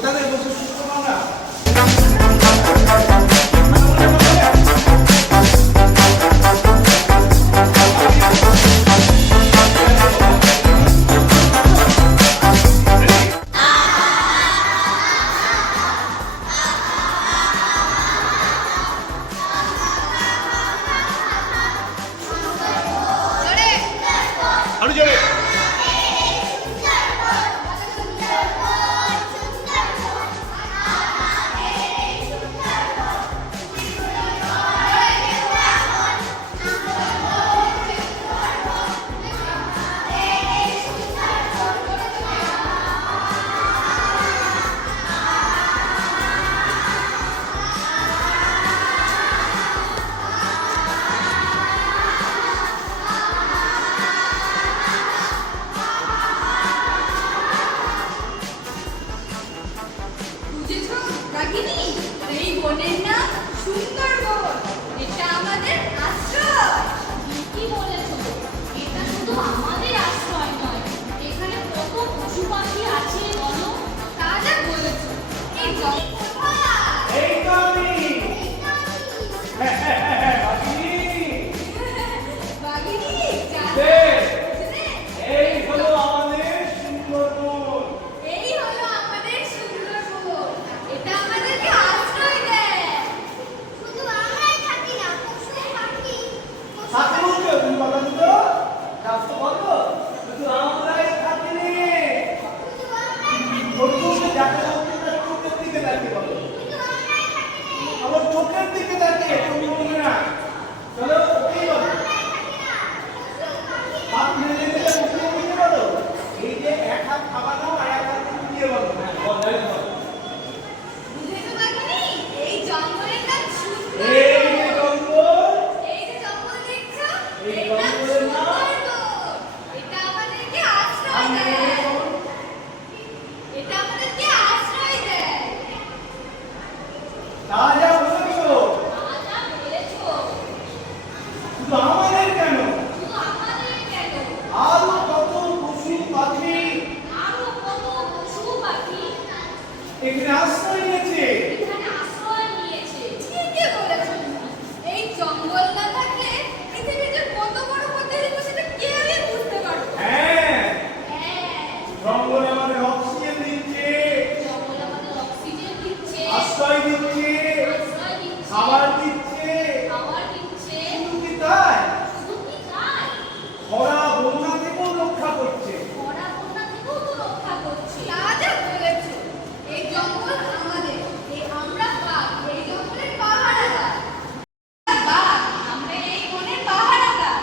কোথায় বসে শুনবো আমরা? আরো জোরে। এই বনের নাম সুন্দরবন। এটা আমাদের আশ্রয়। কি বলেছো? এটা শুধু আমাদের আশ্রয় নয়, এখানে কত পশু পাখি আছে বলো। তা যা বলেছো। এই জঙ্গল কোথায়? এই তো আমি। বাঘিনী দে। এই হলো আমাদের সুন্দরবন। এই হলো আমাদের সুন্দরবন। এটা আমাদেরকে আশ্রয় দেয়। শুধু আমরাই থাকি না, পশু পাখি। সাথে বলছো তুমি কথা দিতো? রাস্তা বলো। শুধু আমরাই থাকি রে। শুধু আমরাই থাকি। বন্ধুকে দেখা যাচ্ছে না, চোখের দিকে তাকিয়ে বলো। শুধু আমরাই থাকি। আমার চোখের দিকে তাকিয়ে তুমি বলবে না। চলো ওকেই বলো। হাত মেলে মেলে মুখে মুখে বলো। এই যে এক হাত খাবার নাও আর এক হাত দিয়ে বলো। হ্যাঁ বল বল। বুঝেছো বাঘিনী? এই জঙ্গলের নাম সুন্দরবন। এই যে জঙ্গল। এই যে জঙ্গল দেখছো? এই এর নাম জঙ্গলের নাম? সুন্দরবন। এটা আমাদেরকে আশ্রয় দেয়। এটা আমাদেরকে আশ্রয় দেয়। তা যা বলেছো। যা বলেছো। শুধু আমাদের কেন? শুধু আমাদের কেন, আরো কত পশু পাখি আরো কত পশু পাখি এখানে আশ্রয় নিয়েছে। এখানে আশ্রয় নিয়েছে। ঠিকই বলেছো তুমি। এই জঙ্গল না থাকলে পৃথিবীর যে কত বড় ক্ষতি হতো সেটা কেউই বুঝতে পারতো না। হ্যাঁ, হ্যাঁ, জঙ্গল আমাদের অক্সিজেন দিচ্ছে, জঙ্গল আমাদের অক্সিজেন দিচ্ছে, আশ্রয় দিচ্ছে, আশ্রয় দিচ্ছে, খাবার দিচ্ছে। খাবার দিচ্ছে। শুধু কি তাই, শুধু কি তাই, খরা বন্যা থেকেও রক্ষা করছে। খরা বন্যা থেকেও তো রক্ষা করছে। তা যা বলেছো। এই জঙ্গল আমাদের। এই আমরা বাঘ। এই জঙ্গলের পাহারাদার। বাঘ, আমরা এই বনের পাহারাদার।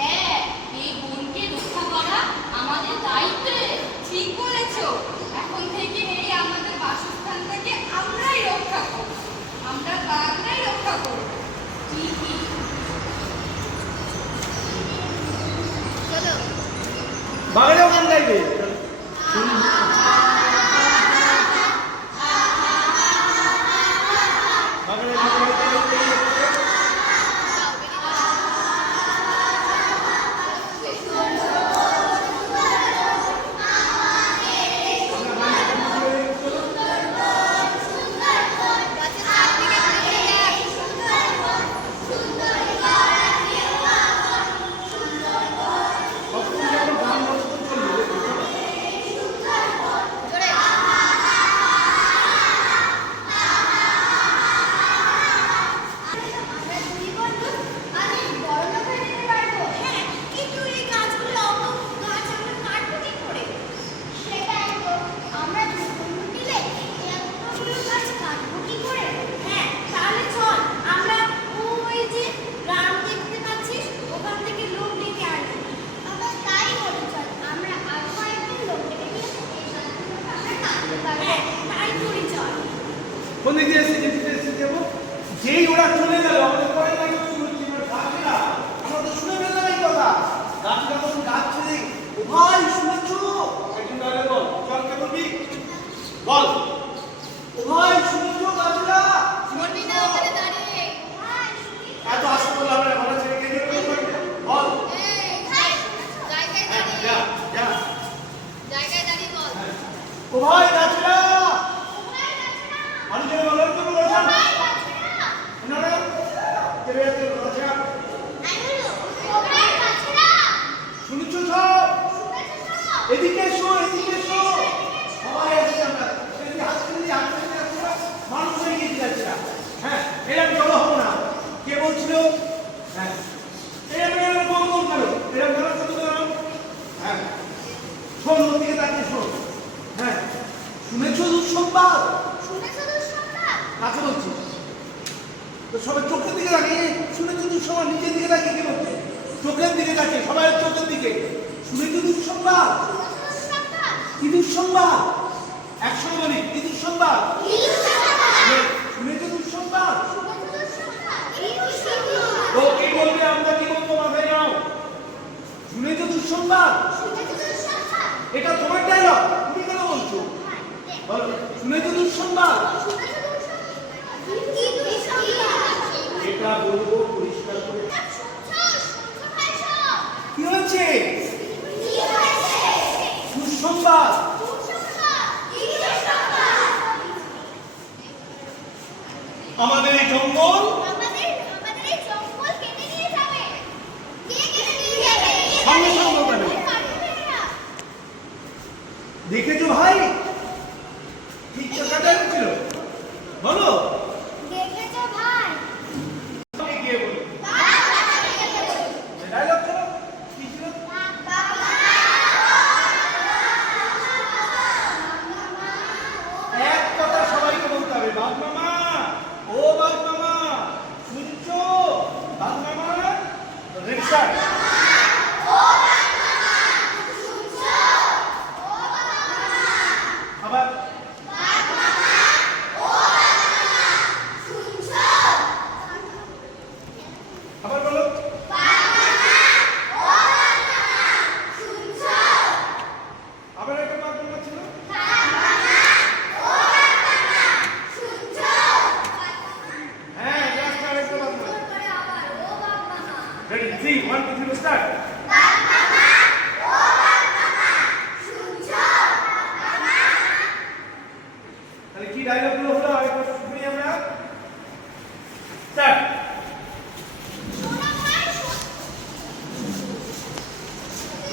হ্যাঁ, এই বনকে রক্ষা করা আমাদের দায়িত্ব। ঠিক বলেছো। এখন থেকে এই আমাদের বাসস্থানটাকে আমরাই রক্ষা করব। আমরা বাঘরাই রক্ষা করব। ঠিকই। চলো। বাগানেও গান গাইবে। বাগানে গান গাইতে গাইতে কোন দিকে এসে যাবো? যেই ওরা চলে গেল আমাদের পরে না কিছু শুনছি না গাছরা। আমরা তো শুনে ফেললাম এই কথা। গাছরা তখন গাছ ছেড়ে ও ভাই শুনেছো? একজন তাহলে বল, চল কে বলবি? বল। ও ভাই শুনেছো গাছরা? শুনবি না ওখানে দাঁড়িয়ে। এত আশা করলাম না, ঘরে ছেড়ে গিয়ে বল। জায়গায় দাঁড়িয়ে। যা যা। জায়গায় দাঁড়িয়ে বল। ও ভাই গাছরা, এদিকে এসো, এদিকে এসো। সবাই আসছে আমরা। এদিকে হাসতে দিই, হাসতে দিই, হাসতে দিই। মানুষ হয়ে গিয়ে যাচ্ছে না। হ্যাঁ, এরকম জড়ো হবো না। কে বলছিল? হ্যাঁ, এরকম বল বল করো। এরকম ধরো, শুধু ধরো। হ্যাঁ, শোন, ওর দিকে তাকিয়ে শোন। হ্যাঁ, শুনেছো দুঃসংবাদ? শুনেছো দুঃসংবাদ? কাকে বলছি? তো সবাই চোখের দিকে তাকিয়ে, শুনেছো দুঃসংবাদ? নিচের দিকে তাকিয়ে কি বলছে? চোখের দিকে তাকিয়ে, সবাই চোখের দিকে। শুনেছো দুঃসংবাদ? শুনেছো দুঃসংবাদ? কি দুঃসংবাদ? একসঙ্গে বলি, কি দুঃসংবাদ? কি দুঃসংবাদ? শুনেছো দুঃসংবাদ? শুনেছো দুঃসংবাদ? কি দুঃসংবাদ? ও কি বলবে, আমরা কি বলবো, মাথায় নাও। শুনেছো দুঃসংবাদ? শুনেছো দুঃসংবাদ? এটা তোমার ডায়লগ, তুমি কেন বলছো? বলো, শুনেছো দুঃসংবাদ? শুনেছো দুঃসংবাদ? কি দুঃসংবাদ? এটা বলবো পরিষ্কার করে। শুনছো, শুনছো ভাইসো? কি হয়েছে? কি হয়েছে? দুঃসংবাদ। দুঃসংবাদ? কি দুঃসংবাদ? আমাদের এই জঙ্গল আমাদের এই জঙ্গল কেটে নিয়ে যাবে। কে কেটে নিয়ে যাবে? সঙ্গে সঙ্গে বলবে। কাঠুরিয়ারা। দেখেছো ভাই, ঠিক টাকাটা ছিল। বলো, দেখেছো ভাই? কে কে বলো? বাঘ কাঠুরিয়া গেছে। ডায়লগ ছিল, কি ছিল? এক কথা সবাইকে বলতে হবে, বাঘ মামা, ও বাঘ মামা, শুনছো? বাঘ মামা, রিক্সা। আবার আবার বলো। আবার একটা বাঘ মামা ছিল। হ্যাঁ, লাস্ট আরেকটা বাঘ মামা। Ready, 3, 1, 2, 3, start. তাহলে কি ডায়লগ গুলো হলো আরেকবার শুনি আমরা। স্টার্ট।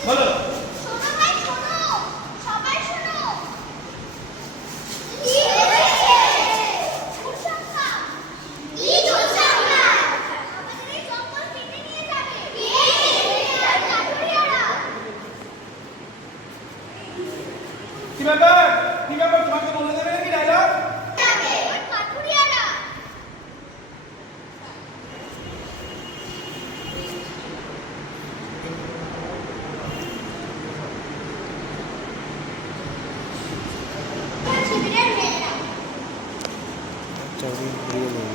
বলো, কি ব্যাপার, কি ব্যাপার, তোমাকে বলে দেবে নাকি ডায়লগ? চাউমিন দিয়ে দেবো।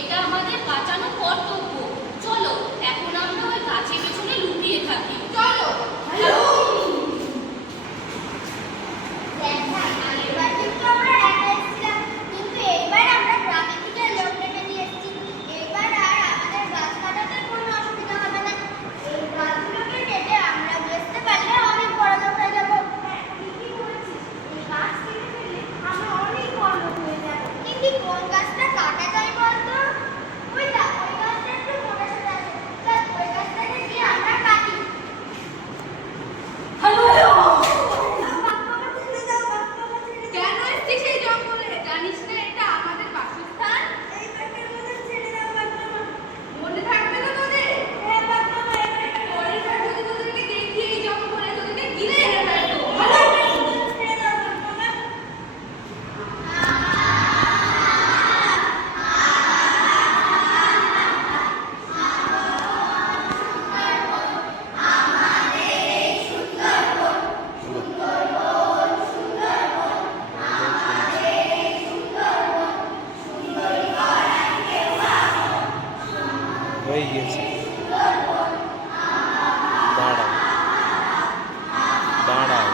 এটা আমাদের বাঁচানো কর্তব্য। চলো এখন আমরা ওই গাছের পেছনে লুকিয়ে থাকি। চলো দেখ ভাই, আগেরবার কিন্তু আমরা একা এসেছিলাম, কিন্তু এইবার আমরা গ্রামে থেকে লোক ডেকে নিয়ে এসেছি। এইবার আর আমাদের গাছ কাটাতে কোনো অসুবিধা হবে না। এই গাছগুলোকে কেটে আমরা বেচতে পারলে অনেক বড় লোক হয়ে যাবো। হ্যাঁ, ঠিকই বলেছিস। এই গাছ কেটে ফেললে আমরা অনেক বড় লোক হয়ে যাবো। কিন্তু কোন গাছটা কাটা যায় বলতো? ওই গাছটা একটু মোটা সোটা আছে। চল, ওই গাছটাকে গিয়ে আমরা কাটি। কেন এসেছিস এই জঙ্গলে? জানিস না এটা আমাদের বাসস্থান? মনে থাকবে না তোদের? পরের বার যদি তোদেরকে দেখি এই জঙ্গলে, তোদেরকে গিলে ফেলবো। হয়ে গিয়েছে। দাঁড়াও দাঁড়াও,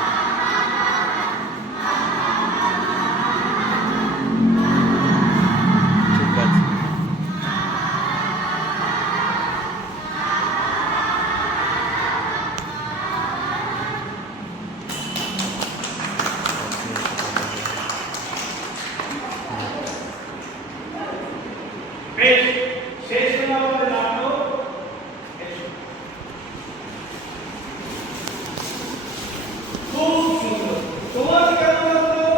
ঠিক আছে। বেশ, শেষ হলো আমাদের নাটক। এসো। খুব সুন্দর। তোমার কেমন লাগলো?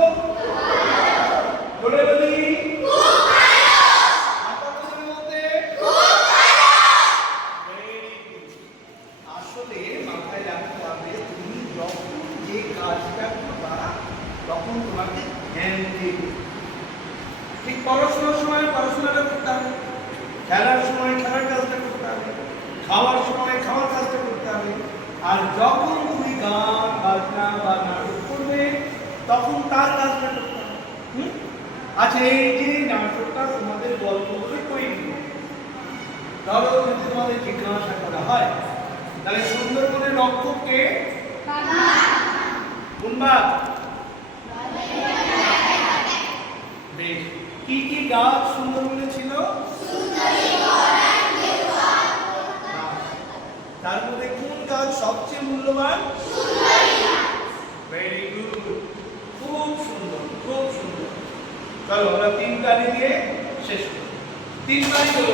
বলে বলি। আপনার কথার মধ্যে? Very good. আসলে মাথায় রাখতে হবে, তুমি যখন যে কাজটা করবা তখন তোমাকে ধ্যান দিতে হবে। ঠিক পড়াশোনার সময় পড়াশোনাটা করতে হবে, খেলার সময় খেলার কাজটা করতে হবে, খাওয়ার সময় খাওয়ার কাজটা করতে হবে। আর যখন তুমি গান বাজনা বা নাটক করবে তখন তার কাজটা করতে হবে। আচ্ছা, এই যে নাটকটা তোমাদের গল্প বলে তৈরি হবে, ধরো যদি তোমাদের জিজ্ঞাসা করা হয় তাহলে সুন্দরবনের রক্ষককে কোন বাঘ? বেশ, কি কি গাছ সুন্দরবনে ছিল? তার মধ্যে কোন গাছ সবচেয়ে মূল্যবান? ভেরি গুড, খুব সুন্দর, খুব সুন্দর। চলো আমরা 3 তারিখ দিয়ে শেষ করি। 3 তারিখ হলো